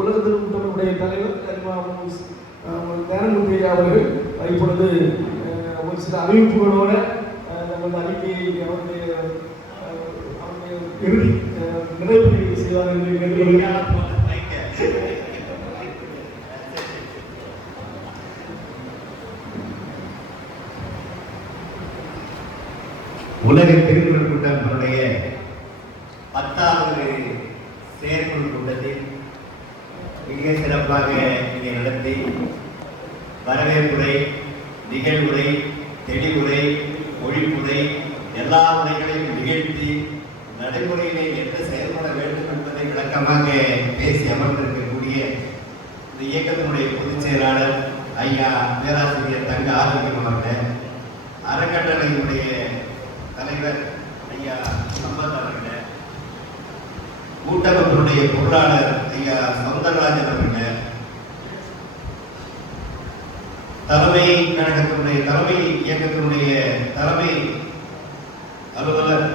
உலகத்தில் உடைய தலைவர் ஞானமூர்த்தி அவர்கள் இப்பொழுது ஒரு சில அறிவிப்புகளோட நமது அறிக்கையை அவருடைய இறுதி நிறைவு செய்வார் என்று உலக திருக்குறள் கூட்டத்தினுடைய 10வது செயற்குழு கூட்டத்தில் மிக சிறப்பாக இங்கே நடத்தி வரவேற்புரை, நிகழ்வுரை, தெளிவுரை, ஒழிப்புரை எல்லா உரைகளையும் நிகழ்த்தி நடைமுறையிலே என்ன செயல்பட வேண்டும் என்பதை விளக்கமாக பேசி அமர்ந்திருக்கக்கூடிய இந்த இயக்கத்தினுடைய பொதுச் செயலாளர் ஐயா பேராசிரியர் தங்க ஆரோக்கியம் அவர்கள், அறக்கட்டளையினுடைய தலைவர் ஐயா சம்பத் அவர்கள், கூட்டமைப்பினுடைய பொருளாளர் ஐயா சௌந்தரராஜன் அவர்கள், தலைமை கழகத்தினுடைய தலைமை இயக்கத்தினுடைய தலைமை அலுவலர்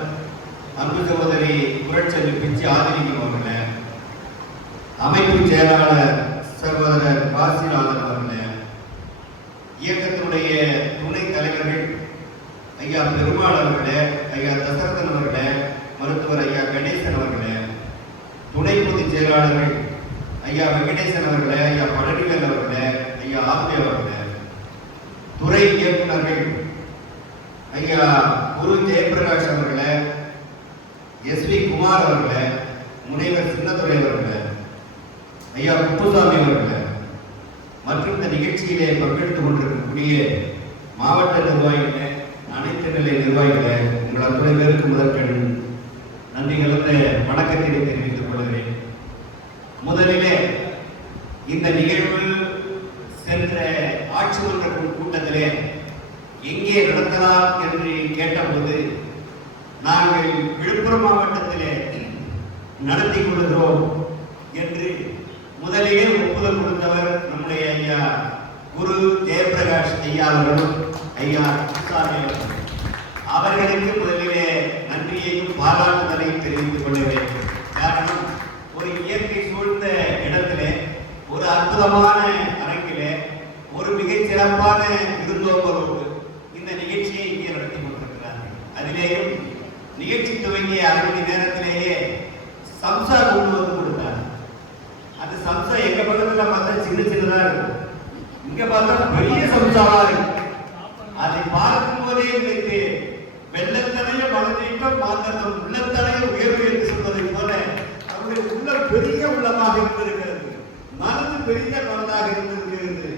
அன்பு சகோதரி புரட்செல்வி பிச்சி ஆதரிக்கும் அவர்கள், அமைப்பு செயலாளர் சகோதரர் காசிநாதன் அவர்கள், இயக்கத்தினுடைய துணை தலைவர்கள் ஐயா பெருமாள் அவர்களே, ஐயா தசரதன் அவர்களே, மருத்துவர் ஐயா கணேசன் அவர்களே, துணை பொதுச் செயலாளர்கள் ஐயா வெங்கடேசன் அவர்களே, ஐயா பழனிவேல் அவர்களே, ஐயா ஆத்மே அவர்களே, துறை இயக்குநர்கள் ஐயா குரு ஜெயபிரகாஷ் அவர்களே, எஸ்வி குமார் அவர்களே, முனைவர் சின்னத்துறை அவர்களே, ஐயா குப்புசாமி அவர்களே மற்றும் இந்த நிகழ்ச்சியிலே பங்கெடுத்துக் கொண்டிருக்கக்கூடிய மாவட்ட நிர்வாகிகளே, அனைத்து நிலை நிர்வாகிகளே, உங்கள் அத்துணை பேருக்கு முதற்கண் நன்றி கலந்த வணக்கத்தினை தெரிவித்துக் கொள்கிறேன். முதலிலே இந்த நிகழ்வு சென்ற ஆட்சி மன்ற கூட்டத்திலே எங்கே நடத்தலாம் என்று கேட்டபோது நாங்கள் விழுப்புரம் மாவட்டத்திலே நடத்தி கொள்கிறோம் என்று முதலிலே ஒப்புதல் கொடுத்தவர் நம்முடைய ஐயா குரு ஜெயபிரகாஷ் ஐயா அவர்களும் ஐயா குப்புசாமி அவர்களுக்கு முதலிலே நன்றியையும் பாராட்டுதலையும் தெரிவித்துக் கொள்கிறேன். காரணம், ஒரு இயற்கை சூழ்ந்த இடத்திலே, ஒரு அற்புதமான அரங்கிலே, ஒரு மிகச் சிறப்பான விருந்தோம்பலோடு இந்த நிகழ்ச்சியை இங்கே நடத்தி கொண்டிருக்கிறார்கள். அதிலேயும் நிகழ்ச்சி துவங்கிய 1/2 மணி நேரத்திலேயே சம்சா கொண்டு வந்து கொடுத்தார். அந்த சம்சா எங்க பக்கத்துல பார்த்தா சின்ன சின்னதா இருக்கும், இங்க பார்த்தா பெரிய சம்சாவா இருக்கு. அதை பார்க்கும் போதே எனக்கு வெள்ளத்தனைய வளர்ந்தீட்டம் மாத்திரம் உள்ளத்தனைய உயர்வு என்று சொல்வதை போல அவருடைய உள்ளம் பெரிய உள்ளமாக இருந்திருக்கிறது, மனது பெரிய மனதாக இருந்திருக்கிறது,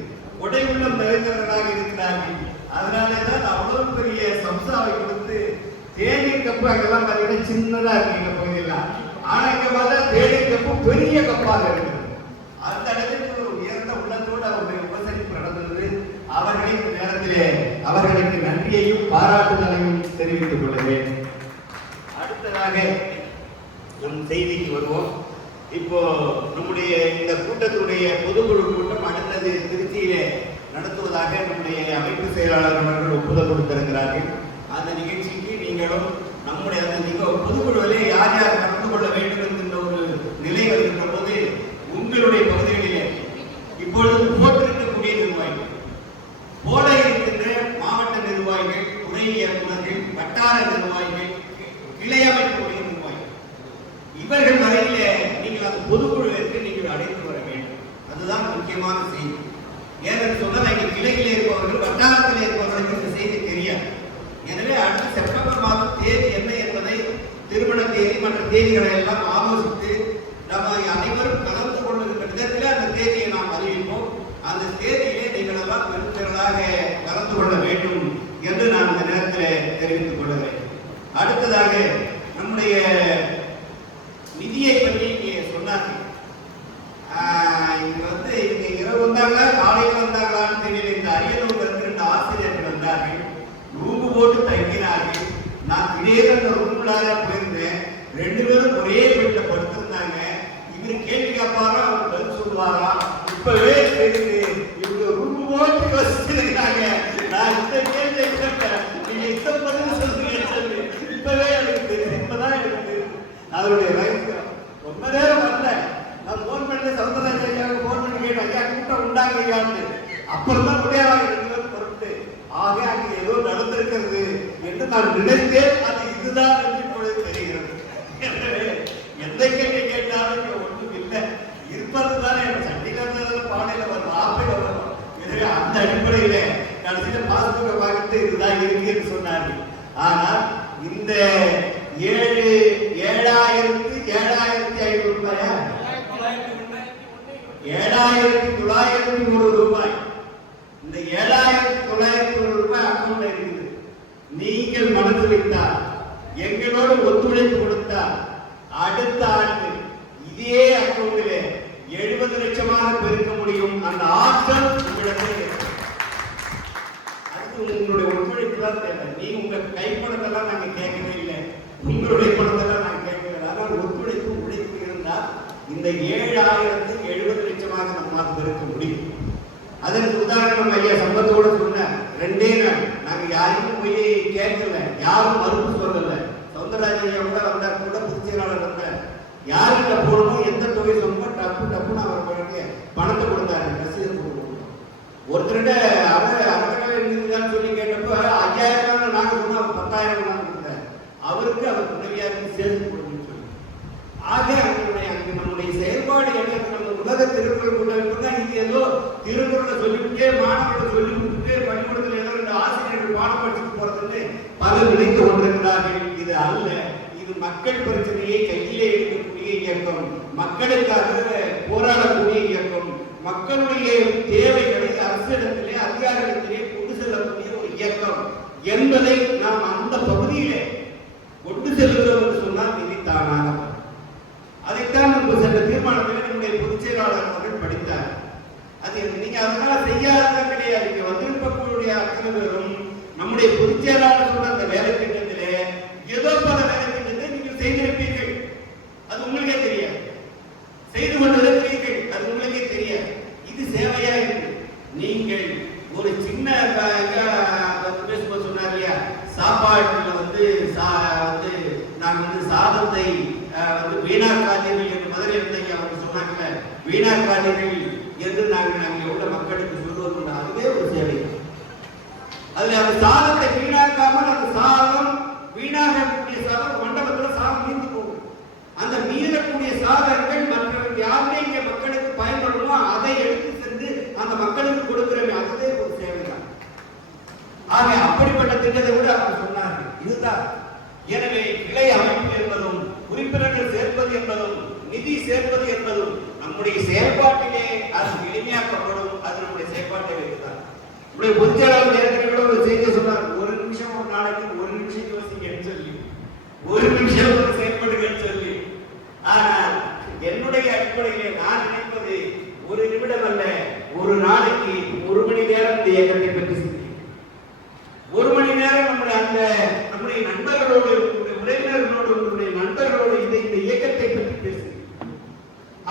உடை உள்ளம் நிறைந்தவர்களாக இருக்கிறார்கள். அதனாலேதான் அவ்வளவு பெரிய சம்சாவை கொடுத்து தேநீர் கப்பு அங்கெல்லாம் பார்த்தீங்கன்னா சின்னதா இருக்கு எங்க பகுதியெல்லாம், ஆனா இங்க பார்த்தா தேநீர் கப்பு பெரிய கப்பாக இருக்கிறது. அந்த அளவுக்கு ஒரு உயர்ந்த உள்ளத்தோடு அவருடைய உபசரிப்பு நடந்தது. அவர்களை இந்த நேரத்திலே அவர்களுக்கு நன்றியையும் பாராட்டுதலையும் தெரிவித்துக் கொள்கிறேன். அடுத்ததாக நம் செய்திக்கு வருவோம். இப்போ நம்முடைய இந்த கூட்டத்துடைய பொதுக்குழு கூட்டம் அடுத்தது திருச்சியிலே நடத்துவதாக நம்முடைய அமைப்பு செயலாளர் அவர்கள் ஒப்புதல் கொடுத்திருக்கிறார்கள். அந்த நிகழ்ச்சிக்கு நீங்களும் நம்முடைய அந்த பொதுக்குழுவிலே யார் யார் கலந்து கொள்ள வேண்டும் என்கின்ற ஒரு நிலை வருகின்ற போது உங்களுடைய பகுதிகளிலே இப்பொழுது போட்டிருக்கக்கூடிய நிர்வாகிகள், போட இருக்கின்ற மாவட்ட நிர்வாகிகள், துணை இயக்குநர்கள், வட்டார நிர்வாகிகள், கிளை அமைப்புடைய நிர்வாகிகள், இவர்கள் வரையிலே நீங்கள் அந்த பொதுக்குழுவிற்கு நீங்கள் அழைத்து வர வேண்டும். அதுதான் முக்கியமான செய்தி. ஏனென்று சொன்னால் எங்கள் கிளையில் இருப்பவர்கள், வட்டாரத்தில் இருப்பவர்களுக்கு இந்த செய்தி தெரியாது. எனவே அடுத்த செப்டம்பர் மாதம் தேதி என்ன என்பதை, திருமண தேதி மற்ற தேதிகளை எல்லாம் ஆலோசித்து நம்ம அனைவரும் கலந்து கொள்ளுகின்ற விதத்தில் அந்த தேதியை நாம் அறிவிப்போம். அந்த தேதியிலே நீங்கள் எல்லாம் பெருந்திரளாக கலந்து கொள்ள வேண்டும் என்று நான் இந்த நேரத்தில் தெரிவித்துக் கொள்கிறேன். அடுத்ததாக நம்முடைய நிதியை பற்றி இங்கே சொன்னார்கள். இங்க வந்து இங்க இரவு வந்தாங்களா காலையில் வந்தாங்களான்னு தெரியல. இந்த அரியலூர்ல இருந்து 2 ஆசிரியர்கள் வந்தார்கள், ரூபு போட்டு தங்கினார்கள். நான் திடீர்னு அந்த ரூம்லார போயிருந்தேன். 2 பேரும் ஒரே வீட்டுல படுத்திருந்தாங்க. இவரு கேள்வி கேட்பாரா, அவர் பதில் சொல்லுவாரா, இப்பவே தெரியுது இவங்க ரூபு போட்டு வச்சிருக்காங்க. நான் இந்த கேள்வி கேட்டேன், நீங்க இந்த பதில் சொல்லுங்க, இப்பவே எனக்கு தெரியும், இப்பதான் எனக்கு தெரியும். அதனுடைய ரகசியம் ரொம்ப நேரம் வரல. நான் போன் பண்ண கையாண்டு அப்புறம் தான் விளையாட பொருட்டு ஆக அங்கே ஏதோ நடந்திருக்கிறது என்று நான் நினைத்தேன். அது இதுதான் என்று இப்பொழுது தெரிகிறது. எனவே எந்த கேள்வி கேட்டாலும் இங்க ஒன்றும் இல்லை, இருப்பது தானே சண்டிகர் பாடையில வரும் ஆப்பையில வரும். எனவே அந்த அடிப்படையில கடைசியில பாஸ்புக்கை பார்த்துட்டு இதுதான் இருக்கு என்று சொன்னார்கள். ஆனால் இந்த 7,500 ரூபாயா 7,901 ரூபாய், இந்த 7,901 ரூபாய் அக்கௌண்ட்ல இருக்குது. நீங்கள் மனது வைத்தால் எங்களோடு ஒத்துழைப்பு கொடுத்தால் அடுத்த ஆண்டு இதே அக்கௌண்டிலே 70 லட்சமாக பெருக்க முடியும். அந்த ஆற்றல் உங்களிடத்தில் அது உங்களுடைய ஒத்துழைப்பு தான் தேவை. நீ உங்க கைப்பணத்தெல்லாம் நாங்க கேட்கவே இல்லை, உங்களுடைய பணத்தெல்லாம் நாங்க கேட்கவே. ஆனால் ஒத்துழைப்பு உழைப்பு இருந்தால் இந்த 7,070 லட்சமாக நம்மால் பெருக்க முடியும். அதற்கு உதாரணம் ஐயா சம்பந்தோட சொன்ன 2 நாள் நாங்க யாரையும் போய் கேட்கல, யாரும் மறுப்பு சொல்லல. சவுந்தரராஜன் ஐயா கூட வந்தார், கூட பொதுச் செயலாளர் வந்தார். யாருக்கிட்ட போகணும் எந்த தொகை சொன்னோ டப்புன்னு அவர் பணத்தை கொடுத்தாரு, ரசீது கொடுக்கணும். ஒருத்தருட அறக்கட்டளை இருந்துதான் சொல்லி கேட்டப்போ 5,000 நாங்க சொன்னோம், 10,000 கொடுத்தாரு. அவருக்கு அவர் துணைவியாருக்கு சேர்த்து கொடுக்கணும்னு சொல்லி. ஆக நம்முடைய செயல்பாடு என்ன? நம்ம உலக திருக்குறள் கொண்டாடுறோம்னா இது ஏதோ திருக்குறளை சொல்லிவிட்டே மாணவர்கள் சொல்லி கொடுத்துட்டு பள்ளிக்கூடத்தில் ஏதோ 2 ஆசிரியர்கள் பாடம் படிச்சுட்டு போறதுன்னு பலர் நினைத்து கொண்டிருக்கிறார்கள். இது அல்ல. இது மக்கள் பிரச்சனையை கையிலே எடுக்கக்கூடிய இயக்கம், மக்களுக்காக போராடக்கூடிய இயக்கம், மக்களுடைய தேவைகளை அரசிடத்திலே அதிகாரிடத்திலே கொண்டு செல்லக்கூடிய ஒரு இயக்கம் என்பதை நாம் அந்த பகுதியிலே கொண்டு செல்கிறோம் என்று சொன்னால் நிதித்தானாக. அதைத்தான் நம்ம சென்ற தீர்மானத்தில் நம்முடைய பொதுச் செயலாளர் அவர்கள் படித்தார். அது நீங்க அதனால செய்யாததான் கிடையாது. இங்க வந்திருக்கக்கூடிய அத்தனை பேரும் நம்முடைய பொதுச் செயலாளர் சொன்ன அந்த வேலை திட்டத்திலே ஏதோ பல வேலை திட்டத்தை நீங்கள் செய்திருப்பீர்கள், அது உங்களுக்கே தெரியாது. செய்து கொண்டிருக்கிறீர்கள், அது உங்களுக்கே தெரியாது. இது சேவையா இருக்கு. நீங்கள் ஒரு சின்ன பேசும்போது சொன்னார் இல்லையா, சாப்பாட்டுல வந்து நாங்கள் சாதத்தை வீணாக்காதீர்கள் என்று மதுரை இருந்தீங்க அவங்க சொன்னாங்க. வீணாக்காதீர்கள் என்று நாங்கள் எவ்வளவு மக்களுக்கு சொல்லுவோம், அதுவே ஒரு சேவை. அதுல அந்த சாதத்தை வீணாக்காமல் அந்த சாதம் வீணாகக்கூடிய சாதம் மண்டபத்தில் சாதம் மீந்து போகும். அந்த மீறக்கூடிய சாதங்கள் மற்றவர்கள் யாருமே இங்க மக்களுக்கு பயன்படுமோ அதை எடுத்து சென்று அந்த மக்களுக்கு கொடுக்கிறோமே, அதுவே ஒரு சேவை தான். ஆக அப்படிப்பட்ட திட்டத்தை கூட அவர் சொன்னார்கள். இதுதான். எனவே கிளை அமைப்பு என்பதும் உறுப்பினர்கள் சேர்ப்பது என்பதும் நிதி சேர்ப்பது என்பதும் நம்முடைய செயல்பாட்டிலே அது எளிமையாக்கப்படும். அது நம்முடைய செயல்பாட்டை வைத்துதான். நம்முடைய பொதுச் செயலாளர் ஏற்கனவே ஒரு செய்தி சொன்னார், 1 நிமிஷம் ஒரு நாளைக்கு 1 நிமிஷம் யோசிங்கன்னு சொல்லி, 1 நிமிஷம் செயல்படுங்கன்னு சொல்லி. ஆனால் என்னுடைய அடிப்படையிலே நான் நினைப்பது 1 நிமிடம் அல்ல, ஒரு நாளைக்கு 1 மணி நேரம் இந்த இயக்கத்தை பற்றி சிந்திக்கும். 1 மணி நேரம் நம்முடைய நண்பர்களோடு, உறவினர்களோடு, உங்களுடைய நண்பர்களோடு இந்த இயக்கத்தை பற்றி பேசுங்க.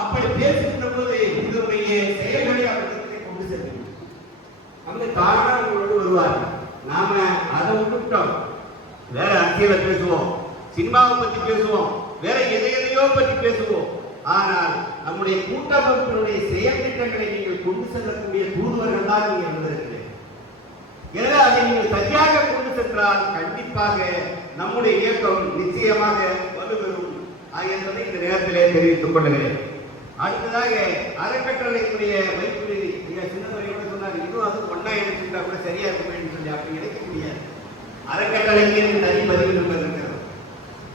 அப்படி பேசுகின்ற போது இதனுடைய செயல்களை அவர்களை கொண்டு செல்லும். அந்த காரணம் உங்களோடு வருவார். நாம அதை விட்டுட்டோம், வேற அரசியலை பேசுவோம், சினிமாவை பற்றி பேசுவோம், வேற எதையோ பற்றி பேசுவோம். ஆனால் நம்முடைய கூட்டமைப்பினுடைய செயல் திட்டங்களை நீங்கள் கொண்டு செல்லக்கூடிய தூதுவர்கள் தான் நீங்க வந்திருக்கிறீர்கள். எனவே அதை நீங்கள் சரியாக கொண்டு சென்றால் கண்டிப்பாக நம்முடைய இயக்கம் நிச்சயமாக வலுப்பெறும் என்பதை இந்த நேரத்திலே தெரிவித்துக் கொள்கிறேன். அடுத்ததாக அறக்கட்டளையினுடைய வைப்பு சின்னவரையோட சொன்னார், இதுவும் அது ஒன்னா எடுத்துக்கிட்டா கூட சரியா இருக்கும் சொல்லி. அப்படி கிடைக்க முடியாது. அறக்கட்டளைக்கு என்று தனி பதிவு நம்பர் இருக்கிறது,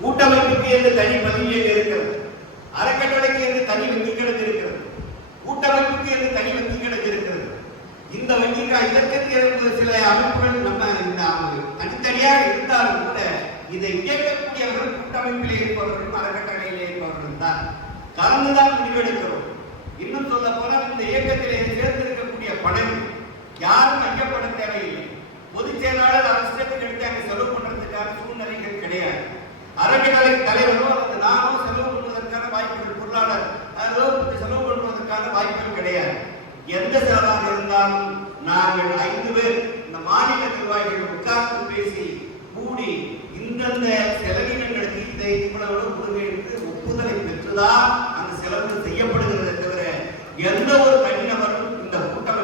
கூட்டமைப்புக்கு என்று தனி பதிவு இருக்கிறது, அறக்கட்டளைக்கு என்று தனி வங்கி கணக்கு இருக்கிறது, கூட்டமைப்புக்கு என்று தனி வங்கி கணக்கு இருக்கிறது. இந்த வங்கிக்கு இதற்கு சில அமைப்புகள் நம்ம தனித்தனியாக இருந்தாலும் கூட இதை இயக்கக்கூடியவர்கள் கூட்டமைப்பிலே இருப்பவர்களும் அறக்கட்டளையிலே இருப்பவர்கள் தான் கலந்துதான் முடிவெடுக்கிறோம். இன்னும் சொல்ல போனால் இந்த இயக்கத்திலே சேர்ந்திருக்கக்கூடிய பணம் யாரும் ஐயப்பட தேவையில்லை. பொதுச் செயலாளர் அவசரத்துக்கு எடுத்து அங்கே செலவு பண்றதுக்கான சூழ்நிலைகள் கிடையாது. அறக்கட்டளை தலைவரோ அல்லது நானோ செலவு பண்ணுவதற்கான வாய்ப்புகள், பொருளாளர் செலவு பண்ணுவதற்கான வாய்ப்புகள் கிடையாது. எந்த செலவாக இருந்தாலும் நாங்கள் 5 பேர் இந்த மாநில நிர்வாகிகள் உட்கார்ந்து பேசி கூடி இந்தந்த செலவினங்களுக்கு இதை இவ்வளவு கொடுங்க என்று ஒப்புதலை பெற்றுதான் அந்த செலவு செய்யப்படுகிறதை தவிர எந்த ஒரு தனிநபரும் இந்த கூட்டம்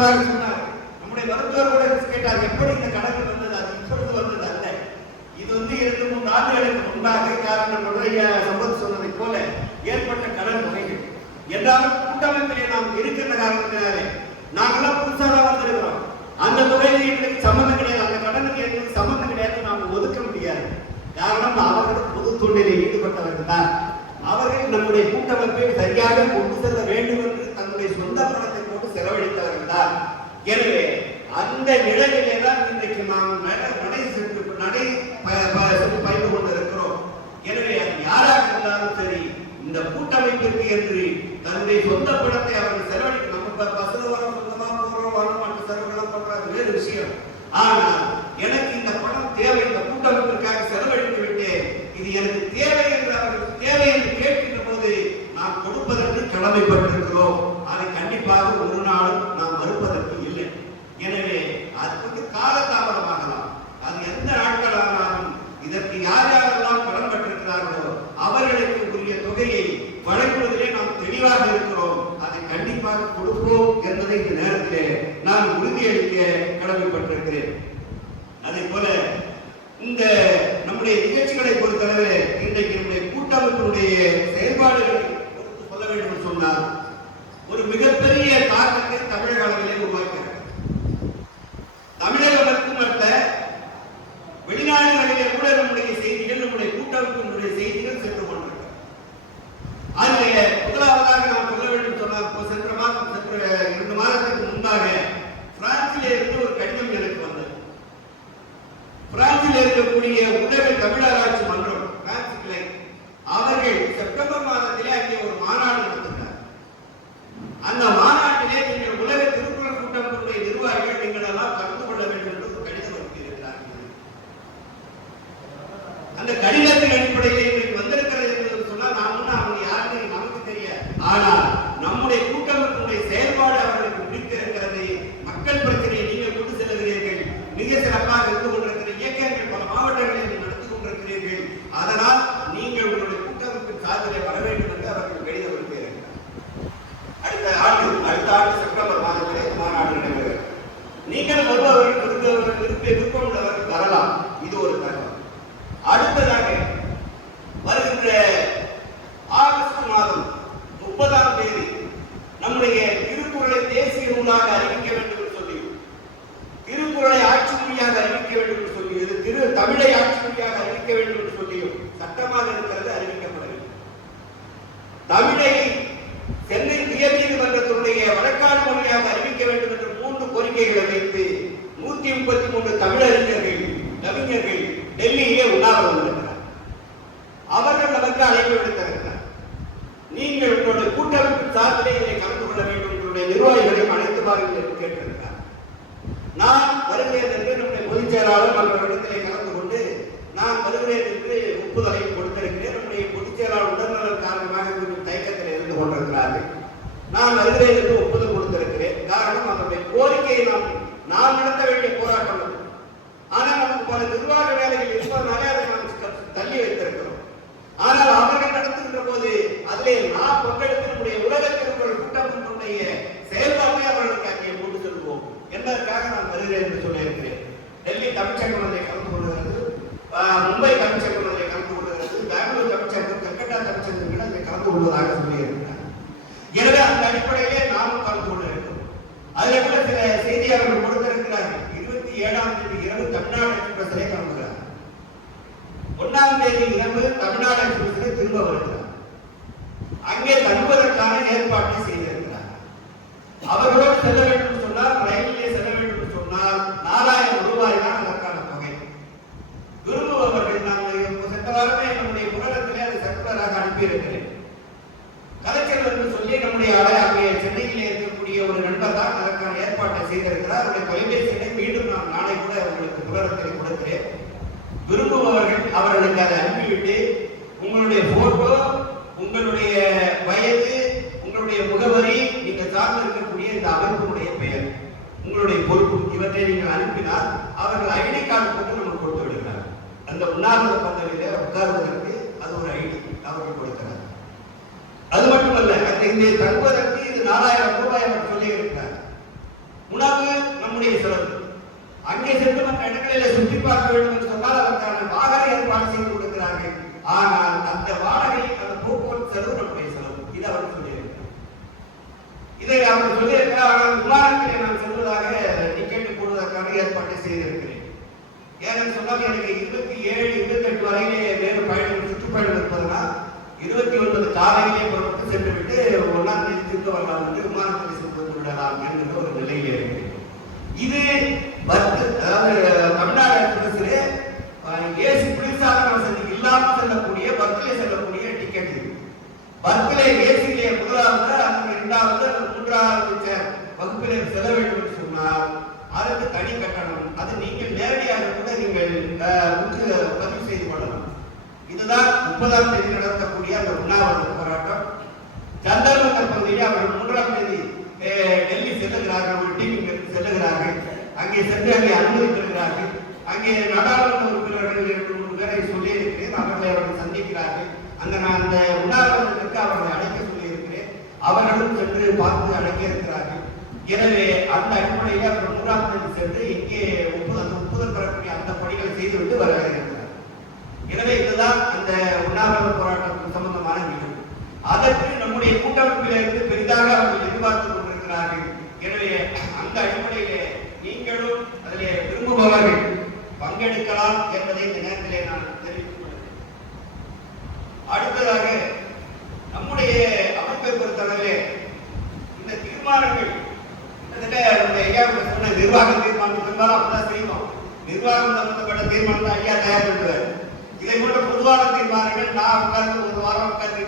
சொன்னதாக சொன்னார். நம்முடைய மருத்துவர் கூட கேட்டார், எப்படி இந்த கணக்கு வந்தது? அது இப்பொழுது வந்தது அல்ல, இது 2-3 ஆண்டுகளுக்கு முன்பாக காரணம் சம்பத் சொன்னதை போல ஏற்பட்ட கடன் வகைகள். என்றாலும் கூட்டமைப்பிலே நாம் இருக்கின்ற காரணத்தினாலே நாங்களாம் புதுசாக வந்திருக்கிறோம். அந்த தொகையில் எங்களுக்கு சம்பந்தம் கிடையாது, அந்த கடனுக்கு எங்களுக்கு சம்பந்தம் கிடையாது, நாம் ஒதுக்க முடியாது. காரணம், அவர்கள் பொது தொண்டிலே ஈடுபட்டவர்கள் தான். அவர்கள் நம்முடைய கூட்டமைப்பை சரியாக கொண்டு செல்ல வேண்டும் என்று தன்னுடைய சொந்த பணத்தை போட்டு செலவழித்தவர்கள் தான். எனவே அந்த நிலையிலே தான் இன்றைக்கு நாம் நடை பயின்று கொண்டிருக்கிறோம். எனவே அது யாராக இருந்தாலும் சரி, இந்த கூட்டமைப்பிற்கு என்று தன்னுடைய சொந்த பணத்தை அவர்கள் செலவழிக்க, நம்ம பஸ்ல வரோம், சொந்தமா போறோம், வரோம், மற்ற செலவுகளும் பண்றது வேறு விஷயம். ஆனால் எனக்கு இந்த பணம் தேவை, இந்த கூட்டமைப்பிற்காக செலவழித்து விட்டேன், இது எனக்கு தேவை என்று அவர்கள் தேவை என்று கேட்கின்ற போது நாம் கொடுப்பதற்கு கடமைப்பட்டிருக்கிறோம். அதை கண்டிப்பாக ஒரு நாளும் நாம் மறுப்பதற்கு இல்லை. எனவே அது காலதாமதமாகலாம், அது எந்த நாட்கள் ஆனாலும் இதற்கு யார் யாரெல்லாம் கடன் பெற்றிருக்கிறார்களோ அவர்களுக்கு உரிய தொகையை வழங்குவதிலே நாம் தெளிவாக இருக்கிறோம். அதை கண்டிப்பாக கொடுப்போம் என்பதை இந்த நேரத்திலே நான் உறுதியளிக்க கடமைப்பட்டிருக்கிறேன். அதே போல இந்த நம்முடைய நிகழ்ச்சிகளை பொறுத்தளவு இன்றைக்கு நம்முடைய கூட்டமைப்பினுடைய செயல்பாடுகளை சொல்ல வேண்டும் சொன்னால் ஒரு மிகப்பெரிய தாக்கத்தை தமிழக அளவிலே உருவாக்கிறார். தமிழகம் மட்டுமல்ல, வெளிநாடுகளிலே கூட நம்முடைய செய்திகள், நம்முடைய கூட்டமைப்பினுடைய செய்திகள் சென்று கொண்டிருக்கிறது. அதிலே முதலாவதாக நாம் சொல்ல வேண்டும் சொன்னால், சென்ற 2 மாதத்துக்கு முன்பாக பிரான்சிலே இருந்து ஒரு கடிதம் எனக்கு வந்தது. பிரான்சில் இருக்கக்கூடிய உலக தமிழராட்சி மன்றம் அவர்கள் செப்டம்பர் மாதத்திலே அங்கே ஒரு மாநாடு நடத்தினார். அந்த மாநாட்டிலே நீங்கள் உலக திருக்குறள் கூட்டமைப்புடைய நிர்வாகிகள் நீங்கள் எல்லாம் கலந்து கொள்ள வேண்டும் என்று ஒரு கடிதம் அனுப்பியிருக்கிறார்கள். அந்த கடிதத்தின் அடிப்படையில் இன்றைக்கு வந்திருக்கிறது என்று சொன்னால் நாம் அவங்க யாருன்னு நமக்கு தெரியாது. ஆனால் நம்முடைய கூட்டமைப்பினுடைய செயல்பாடு அவர்களுக்கு பிடித்திருக்கிறது. மக்கள் பிரச்சனையை நீங்கள் கொண்டு செல்கிறீர்கள், மிக சிறப்பாக இருந்து கொண்டிருக்கிற இயக்கங்கள் பல மாவட்டங்களில் நடத்தி கொண்டிருக்கிறீர்கள். அதனால் நீங்கள் உங்களுடைய கூட்டமைப்பின் சார்பிலே வர வேண்டும் என்று அவர்கள் கடிதம் அனுப்பியிருக்கிறார். அடுத்த ஆண்டு செப்டம்பர் மாதத்திலே மாநாடு நடைபெறுகிறது. நீங்கள் வருபவர்கள் விருப்பம் உள்ளவர்கள் வரலாம். இது ஒரு தகவல். அடுத்ததாக வருகின்ற ஆகஸ்ட் மாதம் 30ஆம் தேதி நம்முடைய திருக்குறளை தேசிய நூலாக அறிவிக்க வேண்டும் என்று சொல்லி, திருக்குறளை ஆட்சி மொழியாக அறிவிக்க வேண்டும் என்று சொல்லி, தமிழை ஆட்சி மொழியாக அறிவிக்க வேண்டும் என்று சொல்லியும் சட்டமாக இருக்கிறது, அறிவிக்கப்படவில்லை. தமிழை சென்னை உயர் நீதிமன்றத்தினுடைய வழக்காடு மொழியாக அறிவிக்க வேண்டும் என்று 3 கோரிக்கைகளை வைத்து 133 தமிழறிஞர்கள், கவிஞர்கள் டெல்லியிலே உண்ணாவிரதம் இருக்கிறார். அவர்கள் நமக்கு அழைப்பு விடுத்திருக்கிறார். நீங்கள் உங்களுடைய கூட்டமைப்பு சார்பிலே இதை கலந்து கொள்ள வேண்டும், உங்களுடைய நிர்வாகிகளையும் அழைத்து பாருங்கள் என்று கேட்டிருக்கிறார். நான் வருகிறேன் என்று நம்முடைய பொதுச் செயலாளர் அவர்களிடத்திலே கலந்து கொண்டு நான் வருகிறேன் என்று ஒப்புதலை கொடுத்திருக்கிறேன். நம்முடைய பொதுச் செயலாளர் உடல்நலன் காரணமாக கொஞ்சம் தயக்கத்தில் இருந்து கொண்டிருக்கிறார்கள். நான் வருகிறேன் என்று ஒப்புதல் கொடுத்திருக்கிறேன். காரணம், அவருடைய கோரிக்கையை நாம் நடத்த வேண்டிய போராட்டம் அது. ஆனால் நமக்கு பல நிர்வாக வேலைகள் இருப்பதனாலே அதை நாம் தள்ளி வைத்திருக்கிறோம். ஆனால் அவர்கள் நடத்துகின்ற போது அதிலே நாம் பங்கெடுத்து நம்முடைய உலக திருக்குறள் கூட்டமைப்பினுடைய செயல்பாட்டை அவர்களுக்கு அங்கே கொண்டு செல்வோம் என்பதற்காக நான் வருகிறேன் என்று சொல்லியிருக்கிறேன். டெல்லி தமிழ்ச்சங்கம் அதில் கலந்து கொள்கிறது, மும்பை தமிழ்ச்சங்கம் அதில் கலந்து கொள்கிறது, பெங்களூர் தமிழ்ச்சங்கம், கல்கட்டா தமிழ்ச்சங்கம் அதில் கலந்து கொள்வதாக சொல்லியிருக்கிறார். எனவே அந்த அடிப்படையிலே நாமும் கலந்து கொள்ள வேண்டும். அதில் கூட சில செய்தி அவர்கள் கொடுத்திருக்கிறார்கள். 27ஆம் தேதி இரவு தமிழ்நாடு எக்ஸ்பிரஸிலே கிளம்புகிறார். 1ஆம் தேதி இரவு தமிழ்நாடு எக்ஸ்பிரஸிலே திரும்ப வருகிறார். அங்கே தங்குவதற்கான ஏற்பாட்டை செய்திருக்கிறார். அவர்களோடு செல்ல வேண்டும் சொன்னால், ரயிலிலே செல்ல வேண்டும் சொன்னால் 4000 ரூபாய் தான் அதற்கான தொகை. விரும்புபவர்கள் நாங்கள் சென்ற வாரமே நம்முடைய புராணத்திலே அதை சர்க்குலராக அனுப்பியிருக்கிறேன். கலைஞர் என்று சொல்லி நம்முடைய அங்கே சென்னையிலே இருக்கக்கூடிய ஒரு நண்பர் தான் அதற்கான ஏற்பாட்டை செய்திருக்கிறார். அவருடைய தொலைபேசியை மீண்டும் நான் நாளை கூட உங்களுக்கு விவரத்தை கொடுக்கிறேன். விரும்புபவர்கள் அவர்களுக்கு அதை அனுப்பிவிட்டு உங்களுடைய போட்டோ, உங்களுடைய வயது, உங்களுடைய முகவரி, நீங்கள் சார்ந்து இருக்கக்கூடிய இந்த அமைப்பினுடைய பெயர், உங்களுடைய பொறுப்பு, இவற்றை நீங்கள் அனுப்பினால் அவர்கள் ஐடி கார்டு போட்டு நமக்கு கொடுத்து விடுகிறார். அந்த உண்ணாவிரத பந்தலிலே உட்கார்வதற்கு அது ஒரு ஐடி அவர்கள் கொடுக்கிறார். அது மட்டுமல்ல, அந்த இங்கே தங்குவதற்கு இது 4000 ரூபாய் அவர் சொல்லி இருக்கிறார். நம்முடைய செலவு. அங்கே சென்று மற்ற இடங்களில் சுற்றி பார்க்க வேண்டும் என்று சொன்னால் அதற்கான வாகன ஏற்பாடு செய்து கொடுக்கிறார்கள். ஆனால் அந்த வாடகை, அந்த போக்குவரத்து செலவு நம்முடைய செலவு. இது அவர் சொல்லியிருக்கிறார். இதை அவர் சொல்லியிருக்கிறார். ஆனால் விமானத்திலே நான் செல்வதாக டிக்கெட் போடுவதற்கான ஏற்பாட்டை செய்திருக்கிறேன். ஏன்னு சொன்னால் எனக்கு 27, 28 வரையிலே வேறு பயணம், சுற்றுப்பயணம் இருப்பதனால் 29 காலையிலே புறப்பட்டு சென்று விட்டு 1ஆம் தேதி திரும்ப வரலாம் என்று விமானத்தில் சென்று விடலாம் என்கிற ஒரு நிலையிலே இருக்கு. இது அதாவது தமிழ்நாடு அரசிலே ஏசி குளிர்சாதன வசதி இல்லாமல் செல்லக்கூடிய பஸ்ஸிலே செல்லக்கூடிய டிக்கெட். பஸ்ஸிலே ஏசியிலே முதலாவது அல்லது 2வது அல்லது 3வது வகுப்பிலே செல்ல வேண்டும் என்று சொன்னால் அதற்கு தனி கட்டணம். அது நீங்கள் நேரடியாக கூட நீங்கள் பதிவு செய்து கொள்ளலாம். இதுதான் 30ஆம் தேதி நடத்தக்கூடிய அந்த உண்ணாவிரத போராட்டம். ஜந்தர் மந்தர் பகுதியில் அவர்கள் 3ஆம் தேதி டெல்லி செல்லுகிறார்கள், ஒரு டீம் செல்லுகிறார்கள். அங்கே சென்று அங்கே அனுமதி பெறுகிறார்கள். அங்கே நாடாளுமன்ற உறுப்பினர்கள் 2-3 பேரை சொல்லி இருக்கிறேன். அவர்கள் சந்திக்கிறார்கள். நான் அந்த உண்ணாவிரதத்திற்கு அவர்களை அழைக்க சொல்லி இருக்கிறேன். அவர்களும் சென்று பார்த்து அழைக்க இருக்கிறார்கள். எனவே அந்த அடிப்படையில் அவர்கள் 3ஆம் தேதி சென்று இங்கே ஒப்புதல் பெறக்கூடிய அந்த பணிகளை செய்துவிட்டு வர இருக்கிறார். எனவே இதுதான் அந்த உண்ணாவிரத போராட்டத்துக்கு சம்பந்தமான நிகழ்வு. அதற்கு நம்முடைய கூட்டமைப்பிலிருந்து பெரிதாக அவர்கள் எதிர்பார்த்துக் கொண்டிருக்கிறார்கள். எனவே அந்த அடிப்படையிலே நீங்களும் அதிலே விரும்புபவர்கள் பங்கெடுக்கலாம் என்பதை இந்த நேரத்திலே நான் தெரிவித்துக் கொள்கிறேன். அடுத்ததாக நம்முடைய அமைப்பை பொறுத்தவரை இந்த தீர்மானங்கள் நிர்வாக தீர்மானம் பெரும்பாலும் அப்படிதான் செய்வோம். நிர்வாகம் சம்பந்தப்பட்ட தீர்மானம் தான் ஐயா தயார் பண்ணுவார். இதை போன்ற பொதுவான தீர்மானங்கள் நான் உட்கார்ந்து ஒரு வாரம் உட்கார்ந்து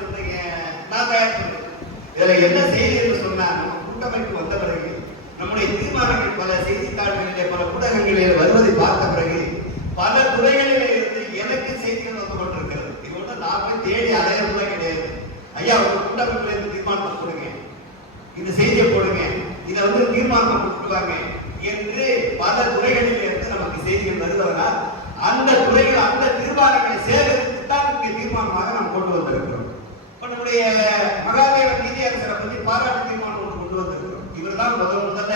சொல்றீங்க, நான் தயார் பண்றேன். இதுல என்ன செய்தி என்று சொன்னா, நம்ம கூட்டமைப்பு வந்த பிறகு நம்முடைய தீர்மானங்கள் பல செய்தித்தாள்களிலே பல ஊடகங்களிலே வருவதை பார்த்த பிறகு பல துறைகளிலே இருந்து எனக்கு செய்திகள் வந்து கொண்டிருக்கிறது. இது ஒன்று நான் போய் தேடி அலையறதுல கிடையாது. ஐயா ஒரு கூட்டமைப்புல இருந்து தீர்மானத்தை கொடுங்க, இந்த செய்தியை போடுங்க, இதை தீர்மானம் கொடுத்துருவாங்க என்று பல துறைகளில் இருந்து நமக்கு செய்திகள் வருவதனால் அந்த துறைகள் அந்த தீர்மானங்களை சேகரித்துத்தான் இங்கே தீர்மானமாக நாம் கொண்டு வந்திருக்கிறோம். இப்ப நம்முடைய மகாதேவன் நீதியரசரை பற்றி பாராட்டு தீர்மானம் ஒன்று கொண்டு வந்திருக்கிறோம். இவர் தான் முதல்ல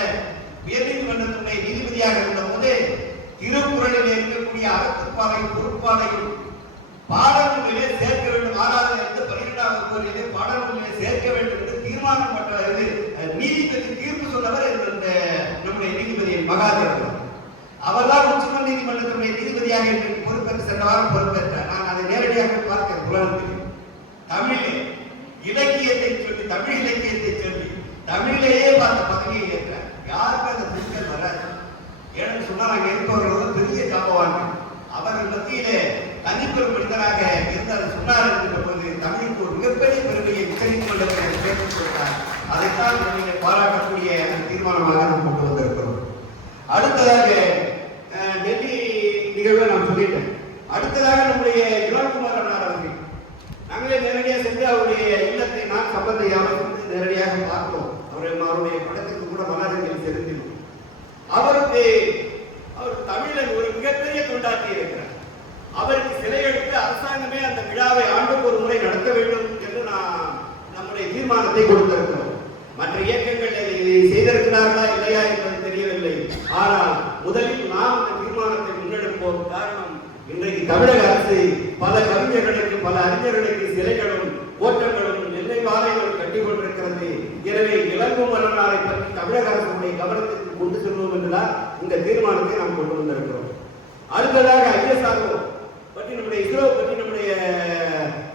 உயர்நீதிமன்றத்தினுடைய நீதிபதியாக இருந்த போது திருக்குறளில் இருக்கக்கூடிய அறத்துப்பாலையும் பொறுப்பாலையும் பாடநூலிலே சேர்க்க வேண்டும், 6வது இருந்து 12வது வகுப்பிலே பாடநூலிலே சேர்க்க வேண்டும் என்று தீர்மானம் பண்றது நீதிபதி தீர்ப்பு சொன்னவர் இந்த நம்முடைய நீதிபதி மகாதேவன். அவர்தான் உச்ச நீதிமன்றத்தினுடைய நீதிபதியாக இன்றைக்கு பொறுப்பேற்று சென்ற வாரம் பொறுப்பேற்றார். நான் அதை நேரடியாக பார்க்கிறேன். புலனத்தில் தமிழ் இலக்கியத்தை சொல்லி, தமிழ் இலக்கியத்தை சொல்லி தமிழிலேயே பார்த்த பதவியை ஏற்றார். யாருக்கு அந்த புரிதல் வராது. ஏன்னு சொன்னால் அங்கே இருப்பவர்கள் பெரிய காப்பவார்கள். அவர்கள் மத்தியிலே தனிப்பெரும் மனிதராக இருந்தார் சொன்னார் என்கிற போது தமிழுக்கு ஒரு மிகப்பெரிய பெருமையை உச்சநீதிமன்றத்தில் சேர்த்துக் கொண்டார். அதைத்தான் நம்மளை பாராட்டக்கூடிய தீர்மானமாக நாம் கொண்டு வந்திருக்கிறோம். அடுத்ததாக டெல்லி நிகழ்வை நான் சொல்லிட்டேன். அடுத்ததாக நம்முடைய இளங்குமார் அவர்கள் நாங்களே நேரடியாக சென்று அவருடைய இல்லத்தை நான் சம்பந்தையாக நேரடியாக பார்த்தோம். அவருடைய படத்துக்கு கூட மலரஞ்சலி செலுத்தினோம். அவருக்கு தமிழன் ஒரு மிகப்பெரிய தொண்டாற்றி இருக்கிறார். அவருக்கு சிலை எடுத்து அரசாங்கமே அந்த விழாவை ஆண்டுக்கு ஒரு முறை நடத்த வேண்டும் என்று நம்முடைய தீர்மானத்தை கொடுத்திருக்கிறோம். மற்ற இயக்கங்கள் செய்திருக்கிறார்களா இல்லையா என்பது தெரியவில்லை. ஆனால் முதலில் நாம் இந்த தீர்மானத்தை முன்னெடுப்போம். காரணம், இன்றைக்கு தமிழக அரசு பல கவிஞர்களுக்கு பல அறிஞர்களுக்கு சிலைகளும் கோட்டங்களும் நெல்லை வாழைகளும் கட்டி கொண்டிருக்கிறது. எனவே இளங்குமரனாரை பற்றி தமிழக அரசுடைய கவனத்திற்கு கொண்டு செல்வோம் என்றுதான் இந்த தீர்மானத்தை நாம் கொண்டு வந்திருக்கிறோம். அடுத்ததாக ஐஎஸ்ஆர்ஓ பற்றி நம்முடைய இஸ்ரோ பற்றி நம்முடைய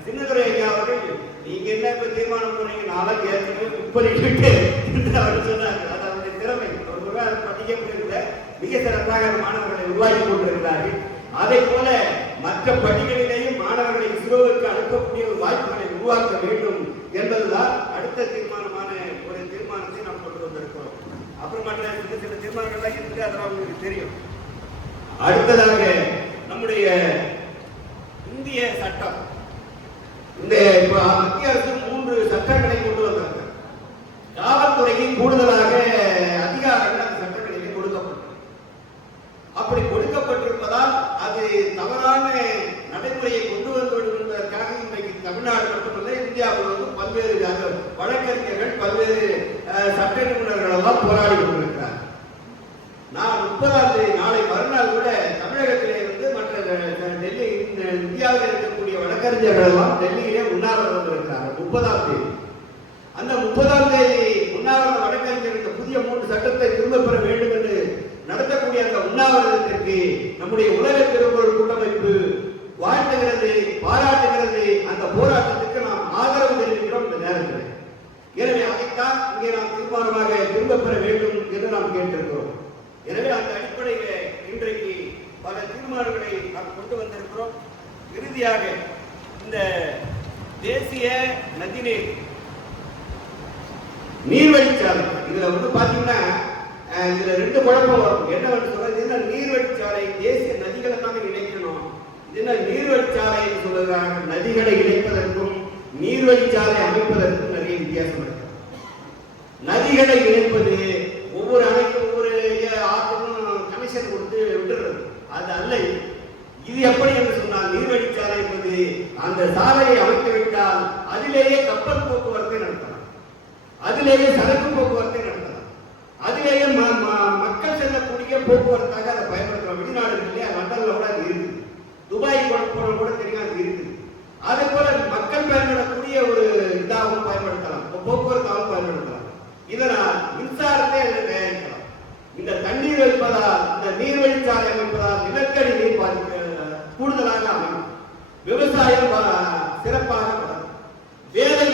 சின்னதுரை ஐயா அவர்கள் நீங்க என்ன இப்ப தீர்மானம் போனீங்க, நாளைக்கு ஏற்கனவே புக் பண்ணிட்டு அவர் சொன்னாங்க. அது அவருடைய திறமை. அவர் படிக்க முடியல, மிக சிறப்பாக மாணவர்களை உருவாக்கி கொண்டிருக்கிறார்கள். அதே போல மற்ற பள்ளிகளிலேயும் மாணவர்களை இஸ்ரோவிற்கு அனுப்பக்கூடிய ஒரு வாய்ப்புகளை உருவாக்க வேண்டும் என்பதுதான் அடுத்த தீர்மானமான ஒரு தீர்மானத்தை நாம் கொண்டு வந்திருக்கிறோம். அப்புறம் மற்ற சில தீர்மானங்கள்லாம் இருக்கு, அதெல்லாம் உங்களுக்கு தெரியும். அடுத்ததாக நம்முடைய இந்திய சட்டம், இந்த மத்திய அரசு 3 சட்டங்களை கொண்டு வந்தாங்க. காவல்துறைக்கு கூடுதலாக அதிகாரங்கள் அந்த சட்டங்களிலே கொடுக்கப்பட்டது. அப்படி கொடுக்கப்பட்டிருப்பதால் அது தவறான நடைமுறையை கொண்டு வந்துவிடும் என்பதற்காக இன்றைக்கு தமிழ்நாடு மட்டுமல்ல இந்தியாவில் பல்வேறு வழக்கறிஞர்கள் பல்வேறு சட்ட நிபுணர்கள் எல்லாம் போராடி கொண்டிருக்கிறார். நான் 30ஆம் தேதி நாளை மறுநாள் கூட தமிழகத்திலே இருந்து மற்ற டெல்லி இந்தியாவில் இருக்கக்கூடிய வழக்கறிஞர்கள் எல்லாம் டெல்லியிலே உண்ணாவிரதம் இருக்கிறார்கள் 30ஆம் தேதி. அந்த 30ஆம் தேதி உண்ணாவிரத வழக்கறிஞர் இந்த புதிய 3 சட்டத்தை திரும்ப பெற வேண்டும் என்று நடத்தக்கூடிய அந்த உண்ணாவிரதத்திற்கு நம்முடைய உலக திருக்குறள் கூட்டமைப்பு வாழ்த்துகிறது, பாராட்டுகிறது. அந்த போராட்டத்துக்கு நாம் ஆதரவு தெரிவிக்கிறோம் இந்த நேரத்தில். எனவே அதைத்தான் இங்கே நாம் தீர்மானமாக திரும்ப பெற வேண்டும் என்று நாம் கேட்டிருக்கிறோம். எனவே அந்த அடிப்படையில் இன்றைக்கு பல தீர்மானங்களை நாம் கொண்டு வந்திருக்கிறோம். இறுதியாக இந்த தேசிய நதிநீர் நீர்வழிச்சாலை இதுல பாத்தீங்கன்னா இதுல 2 குழப்பம் வரும். என்னவென்று சொல்றது, நீர்வழிச்சாலை தேசிய நதிகளை தான் இணைக்கணும். இது நீர்வழிச்சாலை சொல்லுகிறாங்க. நதிகளை இணைப்பதற்கும் நீர்வழிச்சாலை அமைப்பதற்கும் நிறைய வித்தியாசம் இருக்கு. நதிகளை இணைப்பது ஒவ்வொரு அணைக்கும் ஒவ்வொரு ஆற்றுக்கும் கமிஷன் கொடுத்து விட்டுறது, அது அல்ல. இது எப்படி என்று சொன்னால் நீர்வழிச்சாலை என்பது அந்த சாலையை அமைத்து விட்டால் அதிலேயே கப்பல் போக்குவரத்தை நடத்தலாம், அதிலேயே சரக்கு போக்குவரத்தை நடத்தலாம், அதிலேயே மக்கள் செல்லக்கூடிய போக்குவரத்தாக அதை பயன்படுத்தலாம். வெளிநாடுகளிலே லண்டன்ல கூட அது இருக்குது, துபாய் போன கூட தெரியும் அது இருக்குது. அதே போல மக்கள் பயன்படக்கூடிய ஒரு இதாகவும் பயன்படுத்தலாம், போக்குவரத்தாகவும் பயன்படுத்தலாம். இதனால் மின்சாரத்தை அதில் தயாரிக்கலாம். இந்த தண்ணீர் வைப்பதால், இந்த நீர்வழிச்சாலை அமைப்பதால் நிலத்தடி நீர் கூடுதலாக அமையும், விவசாயம் சிறப்பாக வளரும், வேலை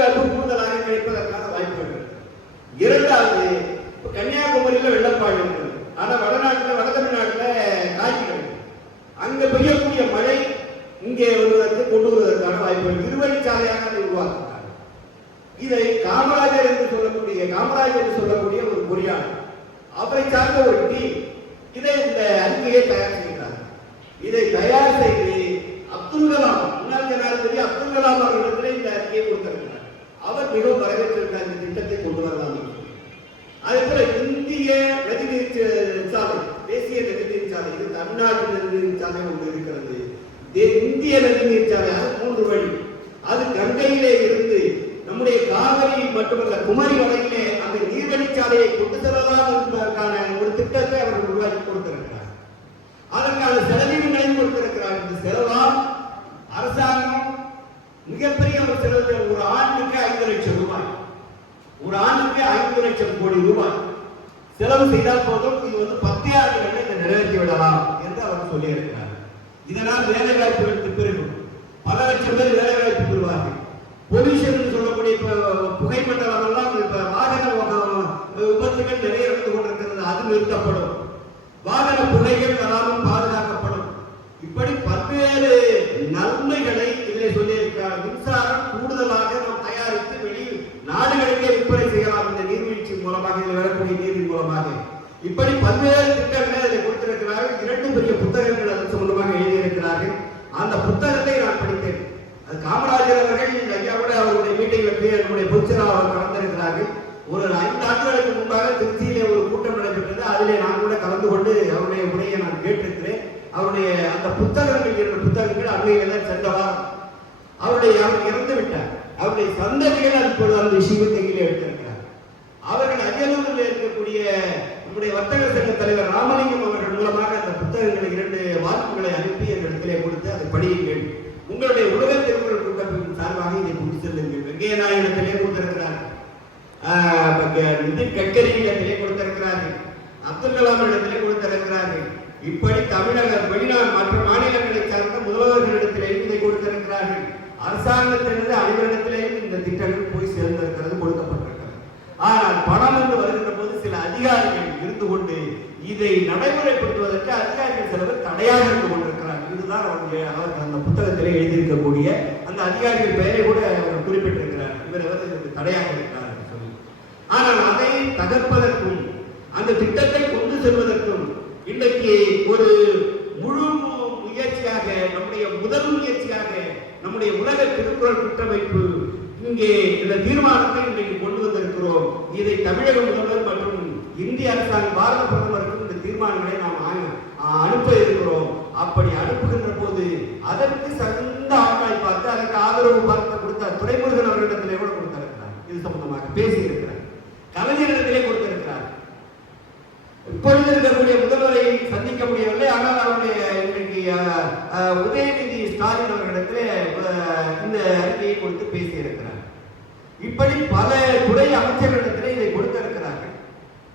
வாய்ப்பு கூடுதலாக கிடைப்பதற்கான வாய்ப்புகள். இரண்டாவது, கன்னியாகுமரியில வெள்ளப்பாடு இருக்கிறது, ஆனா வடநாட்டில் வட தமிழ்நாட்டில் காய்ச்சி அங்க பெய்யக்கூடிய மழை இங்கே வருவதற்கு கொண்டு வருவதற்கான வாய்ப்புகள் இருவழிச்சாலையாக உருவாக்குகிறார். இதை காமராஜர் என்று சொல்லக்கூடிய ஒரு பொறியாளர், அவரை சார்ந்த ஒரு டீம் இதை இந்த அறிக்கையை தயார் செய்கிறார். இதை தயார் செய்து அப்துல் கலாம், முன்னாள் ஜனாதிபதி அப்துல் கலாம் அவர்களிடத்தில் இந்த அறிக்கையை கொடுத்திருக்கிறார். அவர் மிகவும் வரவேற்றிருக்கிறார் இந்த திட்டத்தை கொண்டு வரலாம். அதே போல இந்திய நதிநீர் சாலை, தேசிய நதிநீர் சாலை, இது தமிழ்நாட்டு நதிநீர் சாலை ஒன்று இருக்கிறது. இந்திய நதிநீர் சாலை, அது 3 வழி. அது கங்கையிலே இருந்து நம்முடைய காவிரி மட்டுமல்ல குமரி வரையிலே அந்த நீர்வழிச்சாலையை கொண்டு செல்லலாம் என்பதற்கான ஒரு திட்டத்தை அவர்கள் உருவாக்கி கொடுத்திருக்கிறார். அதற்கான செலவீனங்களையும் கொடுத்திருக்கிறார். இந்த செலவால் அரசாங்கம் மிகப்பெரிய ஒரு செலவு, ஒரு ஆண்டுக்கு 5 லட்சம் ரூபாய், ஒரு ஆண்டுக்கு 5 லட்சம் கோடி ரூபாய் செலவு செய்தால் போதும். இது 10 ஆண்டுகளில் இதை நிறைவேற்றி விடலாம் என்று அவர் சொல்லியிருக்கிறார். இதனால் வேலை வாய்ப்புகளுக்கு பெருகும், பல லட்சம் பேர் வேலை வாய்ப்பு பெறுவார்கள். பொல்யூஷன் சொல்லக்கூடிய புகைமண்டலம் எல்லாம் இப்ப வாகன விபத்துகள் நிறைய இருந்து கொண்டிருக்கிறது, அது நிறுத்தப்படும். வாகன புகைகள் வராமல் பாதுகாக்கப்படும். இப்படி பல்வேறு நன்மைகளை இதிலே சொல்லியிருக்கிறார். மின்சாரம் கூடுதலாக நாம் தயாரித்து வெளி நாடுகளுக்கே விற்பனை செய்யலாம் இந்த நீர்வீழ்ச்சி மூலமாக, இதில் வரக்கூடிய நீரின் மூலமாக. இப்படி பல்வேறு திட்டங்களை அதில் கொடுத்திருக்கிறார்கள். 2 பெரிய புத்தகங்கள் அதன் சம்பந்தமாக எழுதியிருக்கிறார்கள். அந்த புத்தகத்தை நான் படித்தேன். அது காமராஜர் அவர்கள் ஐயாவோட அவருடைய மீட்டிங்கில் நம்முடைய பொதுச்செயலாளர் கலந்திருக்கிறார்கள். ஒரு 5 ஆண்டுகளுக்கு முன்பாக திருச்சியிலே ஒரு கூட்டம் நடைபெற்றது. அதிலே நான் கூட கலந்து கொண்டு அவருடைய உரையை நான் கேட்டிருக்கிறேன். அவருடைய அந்த புத்தகங்கள் 2 புத்தகங்கள் அண்மையில் சென்ற வாரம் அவர் இறந்து விட்டார். அவருடைய சந்ததிகள் இப்பொழுது அந்த விஷயத்தை கையில் எடுத்திருக்கிறார். அவர்கள் அரியலூரில் இருக்கக்கூடிய நம்முடைய வர்த்தக சங்க தலைவர் ராமலிங்கம் அவர்கள் மூலமாக அந்த புத்தகங்களை 2 வாக்குகளை அனுப்பி அந்த இடத்திலே கொடுத்து அதை படியுங்கள், உங்களுடைய உலக திருக்குறள் கூட்டமைப்பின் சார்பாக இதை கொண்டு செல்லுங்கள். வெங்கைய நாயுடத்திலே கொடுத்திருக்கிறார், நிதின் கட்கரி இடத்திலே கொடுத்திருக்கிறார்கள், அப்துல் கலாம் இடத்திலே கொடுத்திருக்கிறார்கள். இப்படி தமிழக வெளிநாடு மற்ற மாநிலங்களை சார்ந்த முதல்வர்களிடத்திலேயும் இதை கொடுத்திருக்கிறார்கள். அரசாங்கத்திலிருந்து அனைவரிடத்திலேயும் இந்த திட்டங்கள் போய் சேர்ந்திருக்கிறது, கொடுக்கப்பட்டிருக்கிறது. ஆனால் பணம் என்று வருகின்ற போது சில அதிகாரிகள் இருந்து கொண்டு இதை நடைமுறைப்படுத்துவதற்கு அதிகாரிகள் சிலர் தடையாக இருந்து கொண்டிருக்கிறார்கள். இதுதான் அவர்கள் அந்த புத்தகத்திலே எழுதியிருக்கக்கூடிய அந்த அதிகாரிகள் பெயரை கூட அவர் குறிப்பிட்டிருக்கிறார். இவர் இதற்கு தடையாக இருக்கிறார் என்று சொல்லி. ஆனால் அதை தகர்ப்பதற்கும் அந்த திட்டத்தை கொண்டு செல்வதற்கும் இன்றைக்கு ஒரு முழு முயற்சியாக, நம்முடைய முதல் முயற்சியாக நம்முடைய உலக திருக்குறள் கூட்டமைப்பு இங்கே இந்த தீர்மானத்தை இன்றைக்கு கொண்டு வந்திருக்கிறோம். இதை தமிழக முதல்வர் மற்றும் இந்திய அரசாங்கம் பாரத பிரதமருக்கும் இந்த தீர்மானங்களை நாம் அனுப்ப இருக்கிறோம். அப்படி அனுப்புகின்ற போது அதற்கு சந்த ஆட்களை பார்த்து அதற்கு ஆதரவு பார்த்து கொடுத்த துரைமுருகன் அவர்களிடத்திலே கூட கொடுத்திருக்கிறார். இது சம்பந்தமாக பேசியிருக்கிறார். கலைஞரிடத்திலே கொடுத்திருக்கிறார். உதயநிதி ஸ்டாலின் அவர்களிடத்தில் இந்த அறிக்கையை கொடுத்து பேசியிருக்கிறார். இப்படி பல துறை அமைச்சர்களிடத்தில் இதை கொடுத்திருக்கிறார்கள்.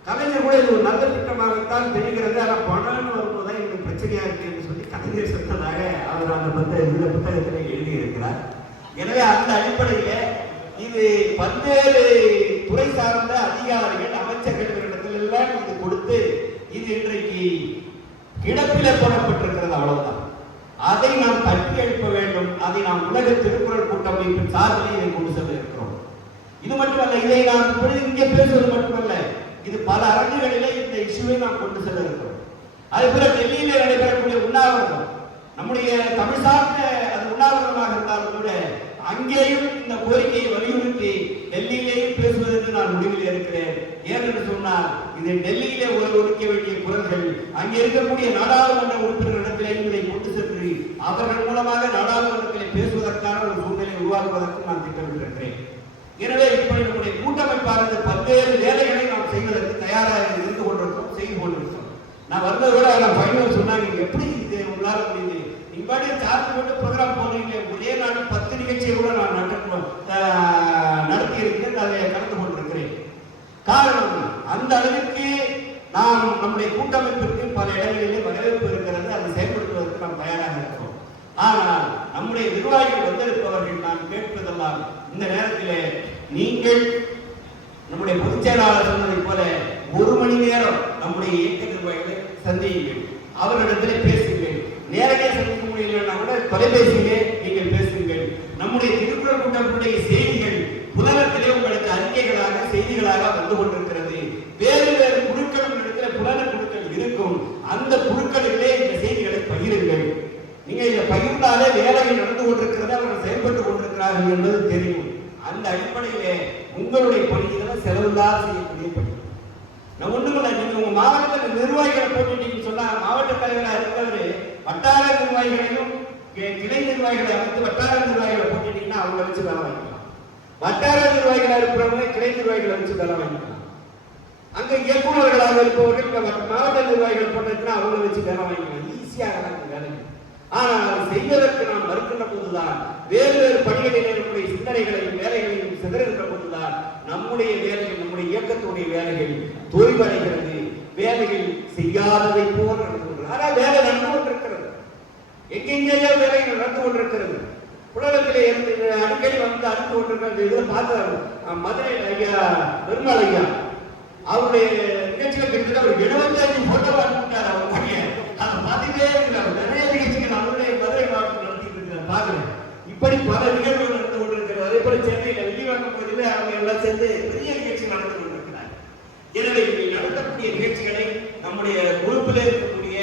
கலைஞர் கூட இது ஒரு நல்ல திட்டமாகத்தான் தெரிகிறது, ஆனால் பணம்னு வரும்போதுதான் இது பிரச்சனையா இருக்கு என்று சொல்லி கலைஞர் சொன்னதாக அவர் அந்த புத்தகத்தில் எழுதியிருக்கிறார். எனவே அந்த அடிப்படையில் இது பல்வேறு துறை சார்ந்த அதிகாரிகள் அமைச்சர்களிடத்தில் எல்லாம் இது கொடுத்து இது இன்றைக்கு கிடப்பில போடப்பட்டிருக்கிறது. அவ்வளவுதான். அதை நாம் தட்டி எழுப்ப வேண்டும். அதை நாம் உலக திருக்குறள் கூட்டமைப்பின் சார்பில் இதை கொண்டு செல்ல இருக்கிறோம். இது மட்டுமல்ல, இதை நாம் இங்கே பேசுவது மட்டுமல்ல, இது பல அரங்குகளிலே இந்த இஷ்யூவை நாம் கொண்டு செல்ல இருக்கிறோம். அதே போல டெல்லியிலே நடைபெறக்கூடிய உண்ணாவிரதம் நம்முடைய தமிழ் சார்ந்த அது உண்ணாவிரதமாக இருந்தாலும் கூட அங்கேயும் இந்த கோரிக்கையை வலியுறுத்தி டெல்லியிலேயும் பேசுவது என்று நான் முடிவில் இருக்கிறேன். ஏனென்று சொன்னால் இது டெல்லியிலே ஒதுக்க வேண்டிய குரல்கள் அங்கே இருக்கக்கூடிய நாடாளுமன்ற உறுப்பினர்களிடத்திலே இதை கொண்டு சென்று அவர்கள் மூலமாக நாடாளுமன்றத்திலே பேசுவதற்கான ஒரு சூழ்நிலை உருவாக்குவதற்கு நான் திட்டமிட்டிருக்கிறேன். எனவே இப்படி நம்முடைய கூட்டமைப்பானது பல்வேறு வேலைகளை நாம் செய்வதற்கு தயாராக இருந்து கொண்டிருக்கிறோம், செய்து கொண்டிருக்கிறோம். நான் வந்ததோட பையன் சொன்னாங்க, எப்படி இது உங்களால் முடியுது, இவ்வாறு சார்ஜ் போட்டு ப்ரோக்ராம் போனீங்க, ஒரே நாள் 10 நிகழ்ச்சியை கூட நான் நடத்தி இருக்கிறேன், அதை கலந்து கொண்டிருக்கிறேன். காரணம், அந்த அளவிற்கு நாம் நம்முடைய கூட்டமைப்பிற்கு பல இடங்களிலே வரவேற்பு இருக்கிறது, அதை செயல்படுத்துவதற்கு நாம் தயாராக இருக்கிறோம். ஆனால் நம்முடைய நிர்வாகிகள் வந்திருப்பவர்கள் நான் கேட்பதெல்லாம் இந்த நேரத்திலே நீங்கள் நம்முடைய பொதுச் செயலாளர் சொன்னதை போல 1 மணி நேரம் நம்முடைய இயக்க நிர்வாகிகளை சந்தியுங்கள், அவர்களிடத்திலே பேசுங்கள். நேரடியாக சந்திக்க முடியலன்னா கூட தொலைபேசியிலே நீங்கள் பேசுங்கள். நம்முடைய திருக்குறள் கூட்டத்தினுடைய செய்திகள் புலனத்திலே உங்களுக்கு அறிக்கைகளாக செய்திகளாக வந்து கொண்டிருக்கிறது. வேறு வேறு குழுக்கள் இடத்துல புலன குழுக்கள் இருக்கும், அந்த குழுக்களிலே இந்த செய்திகளை பகிருங்கள். நீங்க இதை பகிர்ந்தாலே வேலைகள் நடந்து கொண்டிருக்கிறது, அவர்கள் செயல்பட்டு கொண்டிருக்கிறார்கள் என்பது தெரியும். அந்த அடிப்படையிலே உங்களுடைய பணிகளை செலவுதான் செய்யக்கூடிய பணி. நான் ஒண்ணுமில்லை, நீங்க உங்க மாவட்டத்தில் நிர்வாகிகளை போட்டுட்டீங்கன்னு சொன்னா மாவட்ட தலைவராக இருக்கிறவரு வட்டார நிர்வாகிகளையும் கிளை நிர்வாகிகளை அமைத்து வட்டார நிர்வாகிகளை போட்டுட்டீங்கன்னா அவங்க வச்சு வேலை வாங்கிக்கலாம். வட்டார நிர்வாகிகளா இருக்கிறவங்க கிளை நிர்வாகிகளை வச்சு வேலை வாங்கிக்கலாம். அங்க இயக்குநர்களாக இருப்பவர்கள் மாவட்ட நிர்வாகிகள் போட்டுச்சுன்னா அவங்க வச்சு வேலை வாங்கிக்கலாம். ஈஸியாக தான் வேலை. ஆனால் செய்வதற்கு நாம் மறுக்கின்ற போதுதான், வேறு வேறு பணிகளில் நம்முடைய சிந்தனைகளையும் வேலைகளையும் சிதறுகின்ற போதுதான் நம்முடைய வேலைகள், நம்முடைய இயக்கத்துடைய வேலைகள் தோய்வடைகிறது. வேலைகள் செய்யாததை போல நடந்து கொண்டிருக்கிறது. ஆனால் வேலை நடந்து கொண்டிருக்கிறது, எங்கெங்கேயோ வேலைகள் நடந்து கொண்டிருக்கிறது. உலகத்திலே அடிக்கடி வந்து அறிந்து கொண்டிருக்கிறது. இதில் பார்த்த மதுரை ஐயா பெருமாள் ஐயா அவருடைய நிகழ்ச்சிகள் கிட்டத்தட்ட ஒரு 75 போட்டோ அனுப்பிட்டார். அவர் பையன் அதை பார்த்துட்டே இருக்கிறார். நிறைய நிகழ்ச்சிகள் அவருடைய மதுரை மாவட்டத்தில் நடத்திட்டு இருக்கிறார், பார்க்கிறேன். இப்படி பல நிகழ்வுகள் நடந்து கொண்டிருக்கிறது. அதே போல சென்னையில் வில்லிவாக்கம் பகுதியில் அவங்க எல்லாம் சேர்ந்து பெரிய நிகழ்ச்சி நடந்து கொண்டிருக்கிறார். எனவே இங்கே நடத்தக்கூடிய நிகழ்ச்சிகளை நம்முடைய குரூப்பில் இருக்கக்கூடிய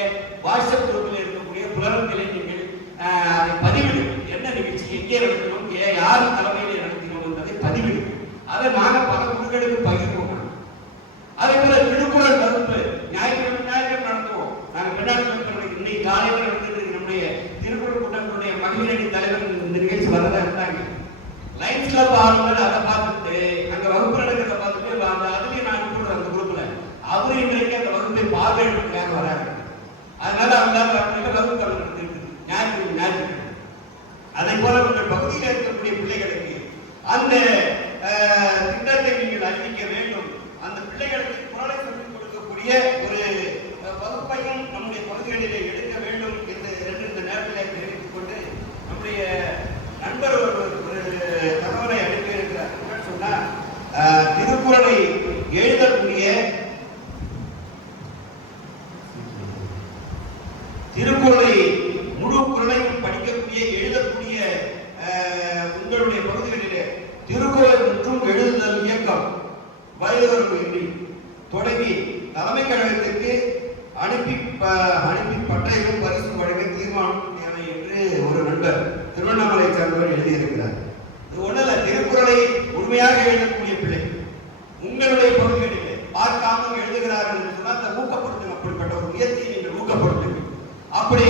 வாட்ஸ்அப் குரூப்பில் இருக்கக்கூடிய புலன்களை நீங்கள் பதிவிடும். என்ன நிகழ்ச்சி எங்கே நடத்தணும், யார் தலைமையிலே நடத்தினோம் என்பதை பதிவிடும். அதை நாங்கள் பல குழுக்களுக்கு பகிர்வோம். அதே போல திருக்குறள் வகுப்பு ஞாயிற்றுக்கிழமை நடத்துவோம். நாங்கள் பெண்ணாட்டு இன்னைக்கு காலையில் நடந்துட்டு நம்முடைய திருக்குறள் கூட்டத்தினுடைய மகளிரணி தலைவர் இந்த நிகழ்ச்சி வரதா இருந்தாங்க. லைன்ஸ் கிளப் ஆளுநர் அதை பார்த்துட்டு அங்க வகுப்பு நடக்கிறத பார்த்துட்டு அதுலயும் நான் கூட அந்த குரூப்ல அவரு இன்றைக்கு அந்த வகுப்பை பார்வையிடுறதுக்காக வராங்க. அதனால அவங்க வகுப்பு நடத்திட்டு ஞாயிற்றுக்கிழமை. அதே போல உங்கள் பகுதியில் இருக்கக்கூடிய பிள்ளைகளுக்கு அந்த திட்டத்தை நீங்கள் அறிவிக்க வேண்டும். அந்த பிள்ளைகளுக்கு குரலை சொல்லிக் கொடுக்கக்கூடிய ஒரு வகுப்பையும் நம்முடைய பகுதிகளிலே எடுக்க வேண்டும் என்று இந்த நேரத்தில் தெரிவித்துக் கொண்டு நம்முடைய நண்பர் ஒரு தகவலை அனுப்பியிருக்கிறார். சொன்னா திருக்குறளை எழுதக்கூடிய திருக்குறளை முழு குறளையும் படிக்கக்கூடிய எழுதக்கூடிய உங்களுடைய பகுதிகளிலே திருக்குறள் மற்றும் எழுதுதல் இயக்கம் வயதுவரம்பு தொடங்கி தலைமை கழகத்திற்கு அனுப்பி பட்டயமும் பரிசு வழங்க தீர்மானம் தேவை என்று ஒரு நண்பர் திருவண்ணாமலை சார்ந்தவர் எழுதியிருக்கிறார். இது ஒண்ணுல திருக்குறளை உண்மையாக எழுதக்கூடிய பிள்ளை உங்களுடைய பகுதிகளிலே பார்க்காமல் எழுதுகிறார்கள் என்று சொன்னால் அதை ஊக்கப்படுத்துங்க. அப்படிப்பட்ட ஒரு முயற்சியை நீங்கள் ஊக்கப்படுத்துங்க. அப்படி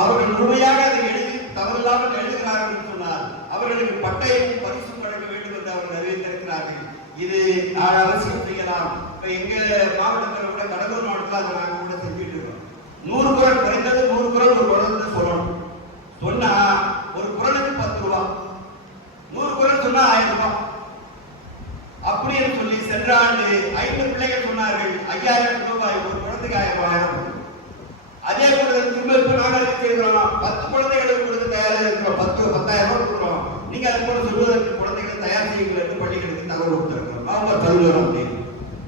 அவர்கள் முழுமையாக அதை எழுதி தவறில்லாமல் எழுதுகிறார்கள் என்று சொன்னால் அவர்களுக்கு பட்டயமும் பரிசும் வழங்க வேண்டும் என்று அவர்கள் அறிவித்திருக்கிறார்கள். இது அவசியம் செய்யலாம். இப்ப எங்க மாவட்டத்தில் கூட கடலூர் மாவட்டத்தில் அதை நாங்கள் கூட செஞ்சுட்டு இருக்கோம். 100 குறள் குறைந்தது 100 குறள் ஒரு சொன்னா ஒரு குரலுக்கு 10 ரூபாய், 100 குரல் சொன்னா 1000 ரூபாய். அப்படின்னு சொல்லி சென்ற ஆண்டு 5 பிள்ளைகள் சொன்னார்கள், 5000 ரூபாய், ஒரு குழந்தைக்கு 1000. அதே போல திரும்ப இப்ப நாங்கள் செய்கிறோம், 10 குழந்தைகளுக்கு கொடுக்க தயாராக இருக்கிறோம், 10,000 ரூபாய் கொடுக்குறோம். நீங்க அது போல சொல்வதற்கு குழந்தைகளை தயார் செய்யுங்கள் என்று பள்ளிகளுக்கு தகவல் கொடுத்திருக்கிறோம். அவங்க தருகிறோம் அப்படின்னு.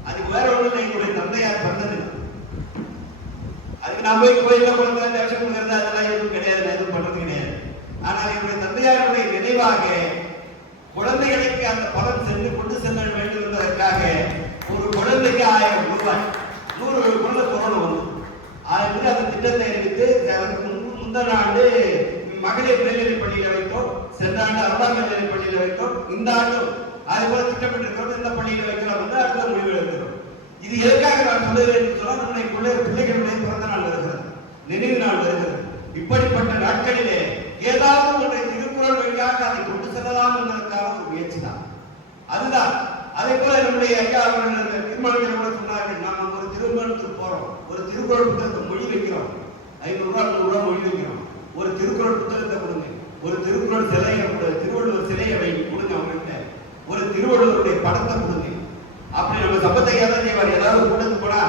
அதுக்கு வேற ஒண்ணு எங்களுடைய தந்தையார் பண்ணது. அதுக்கு நான் போய் கோயில குழந்தை தரிசனம் கொடுக்கறது அதெல்லாம் எதுவும் கிடையாது, எதுவும் பண்றது கிடையாது. ஆனால் என்னுடைய தந்தையாருடைய நினைவாக குழந்தைகளுக்கு அந்த பலன் சென்று கொண்டு செல்ல வேண்டும் என்பதற்காக ஒரு குழந்தைக்கு 1000 ரூபாய், 100 குழந்தை பொருள் வந்து அதுக்கு அந்த திட்டத்தை அறிவித்து முந்தின ஆண்டு மகளிர் மேல்நிலைப் பள்ளியில வைத்தோம், சென்ற ஆண்டு அரசாங்க மேல்நிலைப் பள்ளியில வைத்தோம், இந்த ஆண்டும் அது போல திட்டமிட்டிருக்கிறோம், இந்த பள்ளியில வைக்கலாம் என்று அடுத்த முடிவு எடுக்கிறோம். இது எதற்காக நான் சொல்லுகிறேன் என்று சொன்னால், நம்முடைய பிள்ளைகளுடைய பிறந்த நாள் வருகிறது, நினைவு நாள் வருகிறது. இப்படிப்பட்ட நாட்களிலே ஏதாவது ஒன்றை திருக்குறள் வழியாக அதை கொண்டு செல்லலாம் என்பதற்காக ஒரு முயற்சி தான். அதுதான். அதே போல நம்முடைய ஐயா அவர்கள் தீர்மானத்தில் கூட சொன்னார்கள், நாம ஒரு திருமணத்துக்கு போறோம், ஒரு திருக்குறள் புத்தகத்தை மொழி வைக்கிறோம், 500 ரூபாய் 100 ரூபாய் மொழி வைக்கிறோம், ஒரு திருக்குறள் புத்தகத்தை கொடுங்க, ஒரு திருக்குறள் சிலையை, திருவள்ளுவர் சிலையை வைக்க கொடுங்க, அவங்கள்ட்ட ஒரு திருவள்ளுவருடைய படத்தை கொடுங்க. அப்படி நம்ம சம்பத்தையா தான் செய்வார். ஏதாவது கூட்டத்துக்கு போனா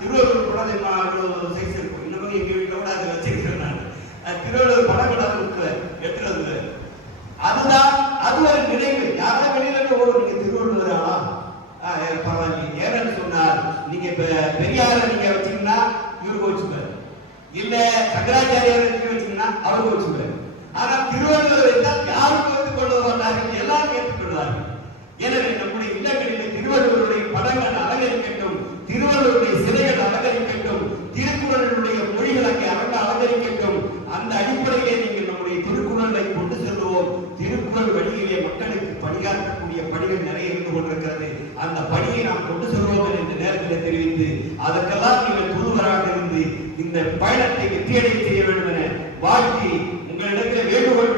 திருவள்ளுவர் படம் சைஸ் இருக்கும், இன்னமும் எங்க வீட்டில் கூட அதை வச்சிருக்கிறேன் நான். திருவள்ளுவர் படம் கூட எடுத்துட்டு வந்து அதுதான், அது ஒரு நினைவு. யாரும் வெளியில நீங்க திருவள்ளுவர் பரவாயில்ல, ஏன்னு சொன்னார், நீங்க இப்ப பெரியார நீங்க வச்சீங்கன்னா இவருக்கு வச்சுப்பாரு, இல்ல சங்கராச்சாரியார் வச்சீங்கன்னா அவருக்கு வச்சுப்பாரு. ஆனா திருவள்ளுவர் வைத்தால் யாருக்கு வந்து கொண்டு வந்தார்கள், எல்லாரும் ஏற்றுக்கொள்வார்கள். எனவே நம்முடைய இல்லங்களில் திருவள்ளுவருடைய படங்கள் அலங்கரிக்கட்டும், திருவள்ளுவருடைய சிலைகள் அலங்கரிக்கட்டும், திருக்குறளுடைய மொழிகள் அங்கே அலங்கரிக்கட்டும். அந்த அடிப்படையிலே நீங்கள் நம்முடைய திருக்குறளை கொண்டு செல்வோம். திருக்குறள் வழியிலே மக்களுக்கு பணியாற்றக்கூடிய பணிகள் நிறைய இருந்து கொண்டிருக்கிறது. அந்த பணியை நாம் கொண்டு செல்வோம் என்ற நேரத்தில் தெரிவித்து, அதற்கெல்லாம் நீங்கள் தூதுவராக இருந்து இந்த பயணத்தை வெற்றியடை செய்ய வேண்டும் என வாழ்த்தி உங்களிடத்தில் வேண்டுகோள்